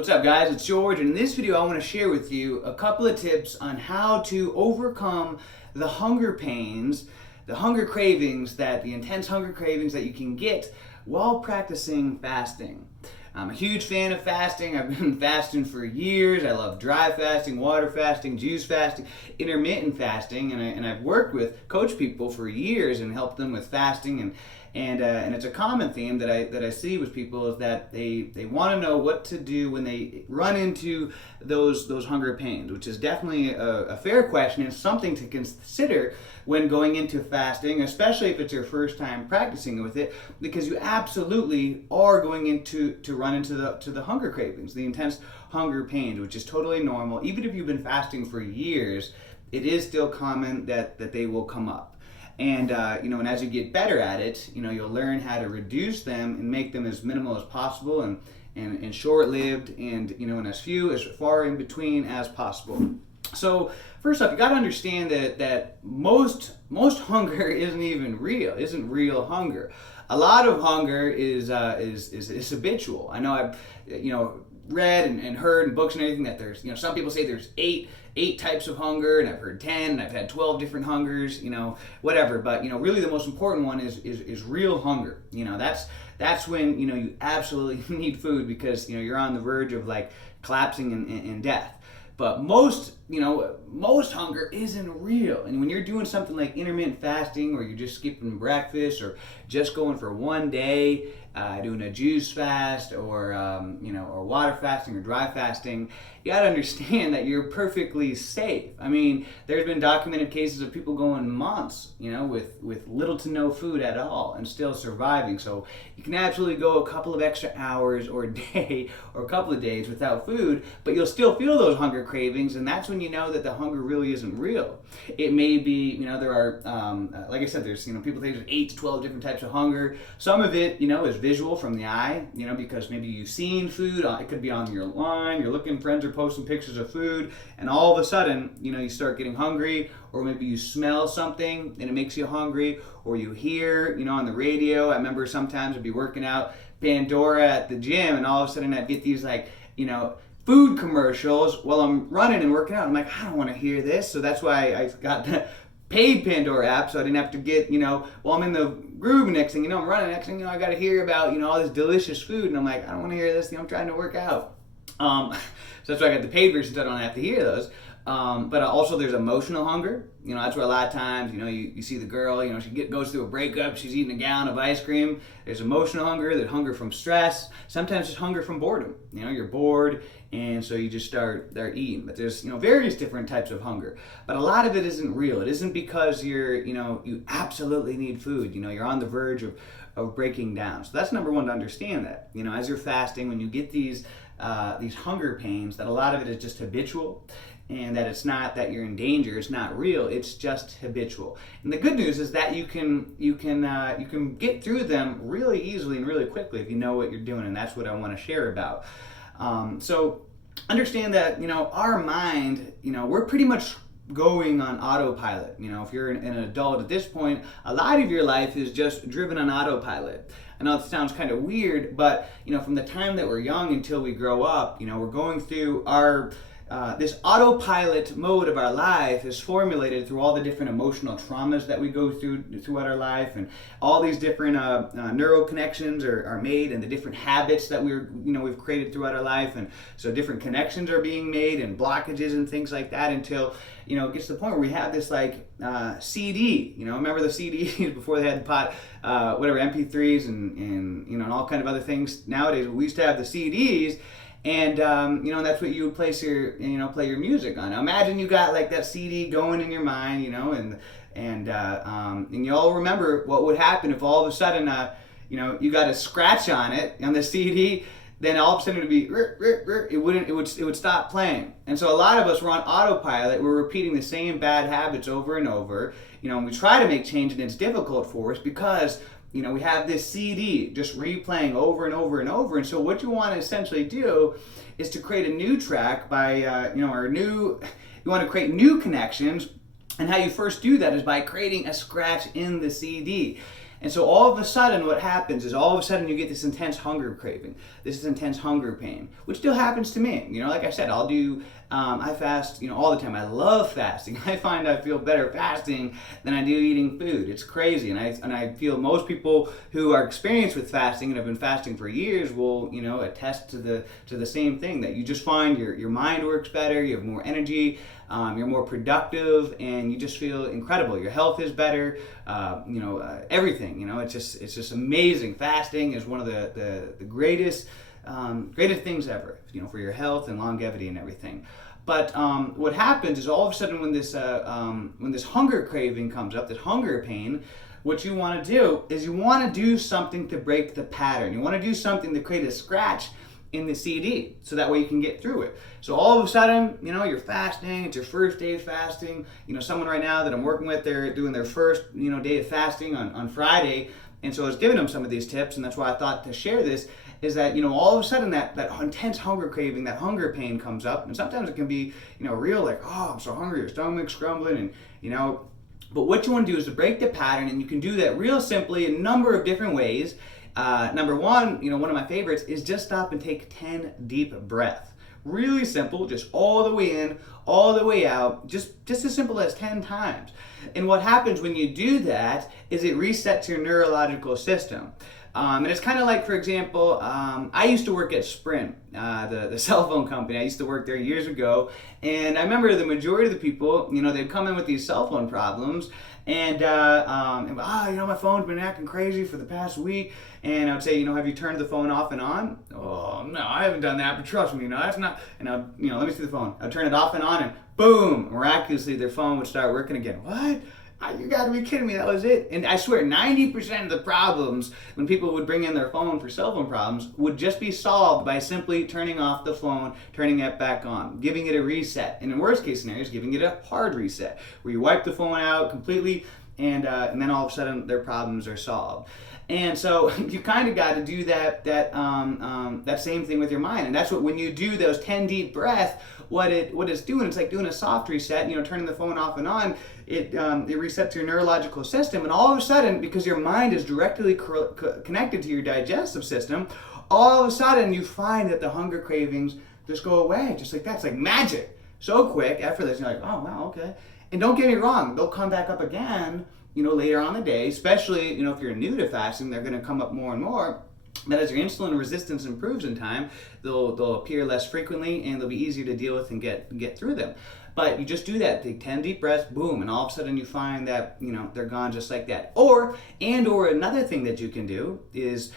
What's up, guys? It's George, and in this video I want to share with you a couple of tips on how to overcome the hunger pains, the hunger cravings, the intense hunger cravings that you can get while practicing fasting. I'm a huge fan of fasting. I've been fasting for years. I love dry fasting, water fasting, juice fasting, intermittent fasting, and I've worked with coach people for years and helped them with fasting and it's a common theme that I see with people is that they want to know what to do when they run into those hunger pains, which is definitely a fair question and something to consider when going into fasting, especially if it's your first time practicing with it, because you absolutely are going to run into the hunger cravings, the intense hunger pains, which is totally normal. Even if you've been fasting for years, it is still common that they will come up. And and as you get better at it, you'll learn how to reduce them and make them as minimal as possible and short-lived and as far in between as possible. So first up, you got to understand that most hunger isn't real hunger. A lot of hunger is habitual. I know I've read and heard in books and everything that there's some people say there's eight types of hunger, and I've heard 10, and I've had 12 different hungers, whatever. But really the most important one is real hunger. That's when you absolutely need food because you're on the verge of like collapsing in death. But most hunger isn't real. And when you're doing something like intermittent fasting, or you're just skipping breakfast, or just going for one day, doing a juice fast, or water fasting or dry fasting, you got to understand that you're perfectly safe. I mean, there's been documented cases of people going months, with little to no food at all and still surviving. So you can absolutely go a couple of extra hours or a day or a couple of days without food, but you'll still feel those hunger cravings, and that's when you know that the hunger really isn't real. It may be, there are, like I said, there's, people think there's 8 to 12 different types of hunger. Some of it, is visual from the eye, because maybe you've seen food. It could be on your line, you're looking, friends are posting pictures of food, and all of a sudden, you start getting hungry, or maybe you smell something and it makes you hungry, or you hear, on the radio. I remember sometimes I'd be working out Pandora at the gym, and all of a sudden I'd get these food commercials while I'm running and working out. I'm like, I don't want to hear this. So that's why I got the paid Pandora app, so I didn't have to get, while I'm in the groove, next thing I'm running, next thing I got to hear about, all this delicious food, and I'm like, I don't want to hear this, I'm trying to work out. So that's why I got the paid version, so I don't have to hear those. But also there's emotional hunger. That's where a lot of times, you see the girl, she goes through a breakup, she's eating a gallon of ice cream. There's emotional hunger, there's hunger from stress. Sometimes it's hunger from boredom. You're bored, and so you just start eating. But there's, various different types of hunger. But a lot of it isn't real. It isn't because you absolutely need food. You're on the verge of breaking down. So that's number one, to understand that. As you're fasting, when you get these hunger pains, that a lot of it is just habitual, and that it's not that you're in danger, it's not real, it's just habitual. And the good news is that you can get through them really easily and really quickly if you know what you're doing, and that's what I want to share about. So understand that our mind, we're pretty much going on autopilot. If you're an adult at this point, a lot of your life is just driven on autopilot. I know it sounds kind of weird, but from the time that we're young until we grow up, we're going through our this autopilot mode of our life is formulated through all the different emotional traumas that we go throughout our life, and all these different neural connections are made, and the different habits that we've created throughout our life, and so different connections are being made and blockages and things like that until it gets to the point where we have this CD. Remember the CDs before they had the MP3s and all kind of other things. Nowadays we used to have the CDs. And that's what you would place play your music on. Now imagine you got that CD going in your mind, and you all remember what would happen if all of a sudden you got a scratch on it on the CD. Then all of a sudden it would stop playing. And so a lot of us were on autopilot. We're repeating the same bad habits over and over. And we try to make change, and it's difficult for us because we have this CD just replaying over and over and over. And so what you want to essentially do is to create a new track by, you want to create new connections. And how you first do that is by creating a scratch in the CD. And so all of a sudden what happens is all of a sudden you get this intense hunger craving, this intense hunger pain, which still happens to me. Like I said, I fast, all the time. I love fasting. I find I feel better fasting than I do eating food. It's crazy. And I feel most people who are experienced with fasting and have been fasting for years will, attest to the same thing, that you just find your mind works better, you have more energy, you're more productive, and you just feel incredible. Your health is better, everything. It's just amazing. Fasting is one of the greatest things ever, for your health and longevity and everything. But what happens is all of a sudden when this hunger craving comes up, this hunger pain, what you want to do is you want to do something to break the pattern. You want to do something to create a scratch in the CD, so that way you can get through it. So all of a sudden, you're fasting, it's your first day of fasting. Someone right now that I'm working with, they're doing their first, day of fasting on Friday. And so I was giving them some of these tips, and that's why I thought to share this, is that, all of a sudden that intense hunger craving, that hunger pain comes up, and sometimes it can be, real, like, oh, I'm so hungry, your stomach's grumbling, and, but what you want to do is to break the pattern, and you can do that real simply in a number of different ways. Number one, one of my favorites is just stop and take 10 deep breaths. Really simple, just all the way in, all the way out, just as simple as 10 times. And what happens when you do that is it resets your neurological system. And it's kind of like, for example, I used to work at Sprint, the cell phone company. I used to work there years ago, and I remember the majority of the people, they'd come in with these cell phone problems, and my phone's been acting crazy for the past week. And I would say, have you turned the phone off and on? Oh, no, I haven't done that, but trust me, that's not. And let me see the phone. I'd turn it off and on, and boom, miraculously their phone would start working again. What? You gotta be kidding me, that was it. And I swear 90% of the problems when people would bring in their phone for cell phone problems would just be solved by simply turning off the phone, turning it back on, giving it a reset. And in worst case scenarios, giving it a hard reset, where you wipe the phone out completely, and then all of a sudden their problems are solved. And so you kind of got to do that same thing with your mind. And that's what, when you do those 10 deep breaths, what it's doing, it's like doing a soft reset, turning the phone off and on. It resets your neurological system, and all of a sudden, because your mind is directly connected to your digestive system, all of a sudden you find that the hunger cravings just go away, just like that. It's like magic, so quick, effortless. You're like, oh wow, okay. And don't get me wrong, they'll come back up again, later on in the day, especially, if you're new to fasting, they're going to come up more and more. But as your insulin resistance improves in time, they'll appear less frequently, and they'll be easier to deal with and get through them. But you just do that, take 10 deep breaths, boom, and all of a sudden you find that, they're gone just like that. Or another thing that you can do is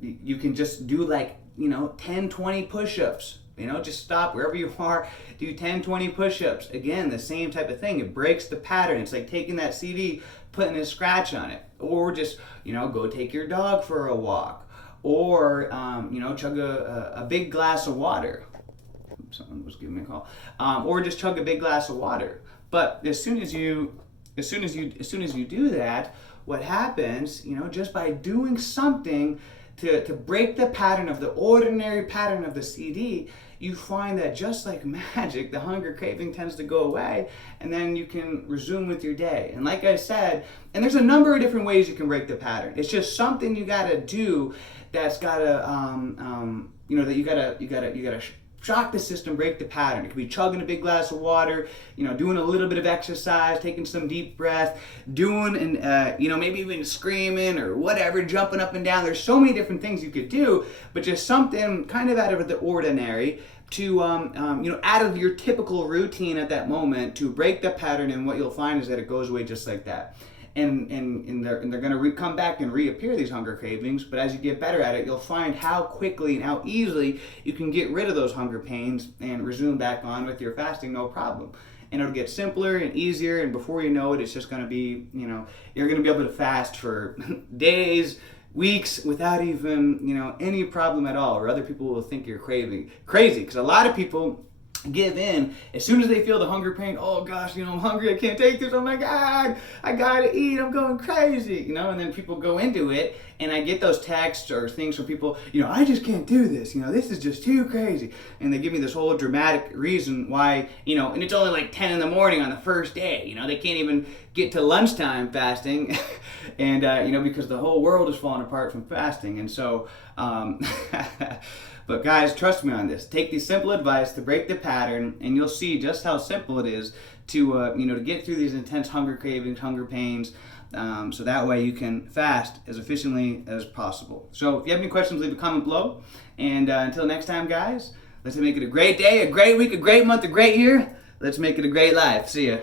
you can just do 10, 20 push-ups. Just stop wherever you are, do 10, 20 push-ups. Again, the same type of thing. It breaks the pattern. It's like taking that CD, putting a scratch on it. Or just, go take your dog for a walk. Or, chug a big glass of water. Someone was giving me a call. Or just chug a big glass of water. But as soon as you do that, what happens, just by doing something to break the pattern of the ordinary pattern of the CD, you find that just like magic, the hunger craving tends to go away, and then you can resume with your day. And like I said, and there's a number of different ways you can break the pattern. It's just something you gotta do that's gotta, that you gotta shock the system, break the pattern. It could be chugging a big glass of water, doing a little bit of exercise, taking some deep breath, doing and maybe even screaming or whatever, jumping up and down. There's so many different things you could do, but just something kind of out of the ordinary to out of your typical routine at that moment to break the pattern. And what you'll find is that it goes away just like that. And they're going to come back and reappear, these hunger cravings. But as you get better at it, you'll find how quickly and how easily you can get rid of those hunger pains and resume back on with your fasting, no problem. And it'll get simpler and easier, and before you know it, it's just going to be, you're going to be able to fast for days, weeks without even, any problem at all. Or other people will think you're crazy. Because a lot of people give in as soon as they feel the hunger pain. Oh gosh, I'm hungry, I can't take this, oh my god, I gotta eat, I'm going crazy, and then people go into it, and I get those texts or things from people, I just can't do this, this is just too crazy, and they give me this whole dramatic reason why, and it's only like 10 in the morning on the first day, they can't even get to lunchtime fasting, and because the whole world is falling apart from fasting. And so but guys, trust me on this. Take the simple advice to break the pattern, and you'll see just how simple it is to to get through these intense hunger cravings, hunger pains, so that way you can fast as efficiently as possible. So if you have any questions, leave a comment below. And until next time, guys, let's make it a great day, a great week, a great month, a great year. Let's make it a great life. See ya.